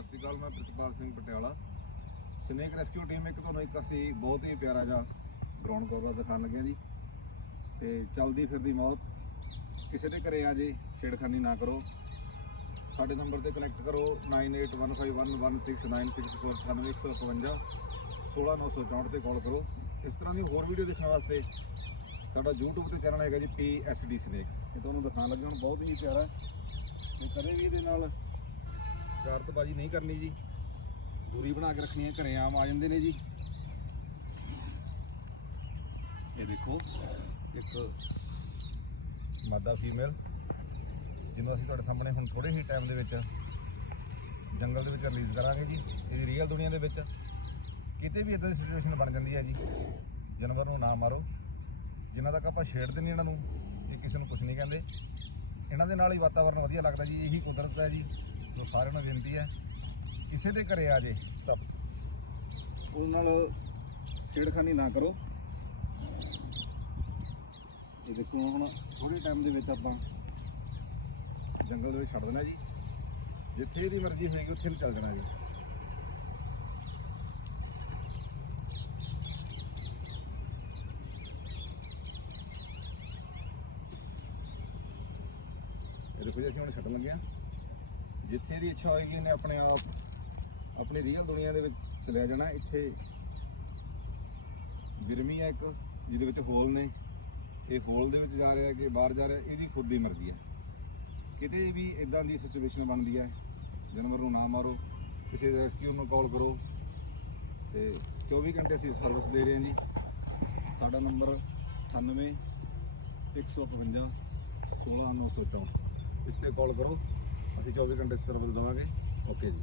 ਸਤਿ ਸ਼੍ਰੀ ਅਕਾਲ। ਮੈਂ Pritpal Singh Patiala, snake rescue team. ਇੱਕ ਤੁਹਾਨੂੰ ਇੱਕ ਅਸੀਂ ਬਹੁਤ ਹੀ ਪਿਆਰਾ ਜਿਹਾ ਗਰਾਊਂਡ ਕਵਰ ਦਿਖਾਉਣ ਲੱਗੇ ਜੀ। ਤੇ ਚਲਦੀ ਫਿਰਦੀ ਮੌਤ, ਕਿਸੇ ਦੇ ਘਰੇ ਆ ਜੇ ਛੇੜਖਾਨੀ ਨਾ ਕਰੋ। ਸਾਡੇ ਨੰਬਰ ਤੇ ਕਨੈਕਟ ਕਰੋ 9815116964 16964 ਤੇ ਕਾਲ ਕਰੋ। ਇਸ ਤਰ੍ਹਾਂ ਦੀ ਹੋਰ ਵੀਡੀਓ ਦੇਖਣ ਵਾਸਤੇ ਸਾਡਾ YouTube ਤੇ ਚੈਨਲ ਹੈਗਾ ਜੀ PSD ਸਨੇਕ। ਇਹ ਤੁਹਾਨੂੰ ਦਿਖਾਉਣ ਲੱਗੇ ਹੁਣ ਬਹੁਤ ਹੀ ਪਿਆਰਾ ਤੇ ਕਦੇ ਵੀ ਇਹਦੇ ਨਾਲ ਸ਼ਰਾਰਤਬਾਜ਼ੀ ਨਹੀਂ ਕਰਨੀ ਜੀ, ਦੂਰੀ ਬਣਾ ਕੇ ਰੱਖਣੀ ਹੈ। ਘਰੇ ਆਮ ਆ ਜਾਂਦੇ ਨੇ ਜੀ। ਇਹ ਦੇਖੋ ਇੱਕ ਮਾਦਾ ਫੀਮੇਲ ਜਿਹਨੂੰ ਅਸੀਂ ਤੁਹਾਡੇ ਸਾਹਮਣੇ ਹੁਣ ਥੋੜੇ ਹੀ ਟਾਈਮ ਦੇ ਵਿੱਚ ਜੰਗਲ ਦੇ ਵਿੱਚ ਰਿਲੀਜ਼ ਕਰਾਂਗੇ ਜੀ। ਇਹਦੀ ਰੀਅਲ ਦੁਨੀਆ ਦੇ ਵਿੱਚ ਕਿਤੇ ਵੀ ਇਦਾਂ ਦੀ ਸਿਚੁਏਸ਼ਨ ਬਣ ਜਾਂਦੀ ਹੈ ਜੀ, ਜਾਨਵਰ ਨੂੰ ਨਾ ਮਾਰੋ। ਜਿੰਨਾ ਤੱਕ ਆਪਾਂ ਛੇੜਦੇ ਨਹੀਂ ਇਹਨਾਂ ਨੂੰ, ਇਹ ਕਿਸੇ ਨੂੰ ਕੁਝ ਨਹੀਂ ਕਹਿੰਦੇ। ਇਹਨਾਂ ਦੇ ਨਾਲ ਹੀ ਵਾਤਾਵਰਨ ਵਧੀਆ ਲੱਗਦਾ ਜੀ। ਇਹੀ ਕੁਦਰਤ ਹੈ ਜੀ। ਜੋ ਸਾਰਿਆਂ ਨੂੰ ਬੇਨਤੀ ਹੈ, ਕਿਸੇ ਦੇ ਘਰੇ ਆ ਜੇ ਤਾਂ ਉਹਦੇ ਨਾਲ ਛੇੜਖਾਨੀ ਨਾ ਕਰੋ। ਇਹ ਦੇਖੋ ਹੁਣ ਥੋੜੇ ਟਾਈਮ ਦੇ ਵਿੱਚ ਆਪਾਂ ਜੰਗਲ ਦੇ ਵਿੱਚ ਛੱਡ ਦੇਣਾ ਜੀ। ਜਿੱਥੇ ਇਹਦੀ ਮਰਜ਼ੀ ਹੋਏਗੀ ਉੱਥੇ ਨੂੰ ਚੱਲ ਜਾਣਾ ਜੀ। ਇਹ ਦੇਖੋ ਜੀ, ਅਸੀਂ ਹੁਣ ਛੱਡਣ ਲੱਗੇ ਹਾਂ। ਜਿੱਥੇ ਦੀ ਇੱਛਾ ਹੋਏਗੀ ਇਹਨੇ ਆਪਣੇ ਆਪ ਆਪਣੀ ਰੀਅਲ ਦੁਨੀਆ ਦੇ ਵਿੱਚ ਚਲਿਆ ਜਾਣਾ। ਇੱਥੇ ਗਿਰਮੀ ਹੈ ਇੱਕ, ਜਿਹਦੇ ਵਿੱਚ ਹੋਲ ਨੇ। ਇਹ ਹੋਲ ਦੇ ਵਿੱਚ ਜਾ ਰਿਹਾ ਕਿ ਬਾਹਰ ਜਾ ਰਿਹਾ, ਇਹਦੀ ਖੁਦ ਦੀ ਮਰਜ਼ੀ ਹੈ। ਕਿਤੇ ਵੀ ਇਦਾਂ ਦੀ ਸਿਚੁਏਸ਼ਨ ਬਣਦੀ ਹੈ, ਜਾਨਵਰ ਨੂੰ ਨਾ ਮਾਰੋ। ਕਿਸੇ ਰੈਸਕਿਊ ਨੂੰ ਕਾਲ ਕਰੋ। ਤੇ 24 ਘੰਟੇ ਅਸੀਂ ਸਰਵਿਸ ਦੇ ਰਹੇ ਹਾਂ ਜੀ। ਸਾਡਾ ਨੰਬਰ 9815116964। ਇਸ 'ਤੇ ਕਾਲ ਕਰੋ, ਅਸੀਂ 24 ਘੰਟੇ ਸਰਵਿਸ ਦੇਵਾਂਗੇ। ਓਕੇ ਜੀ।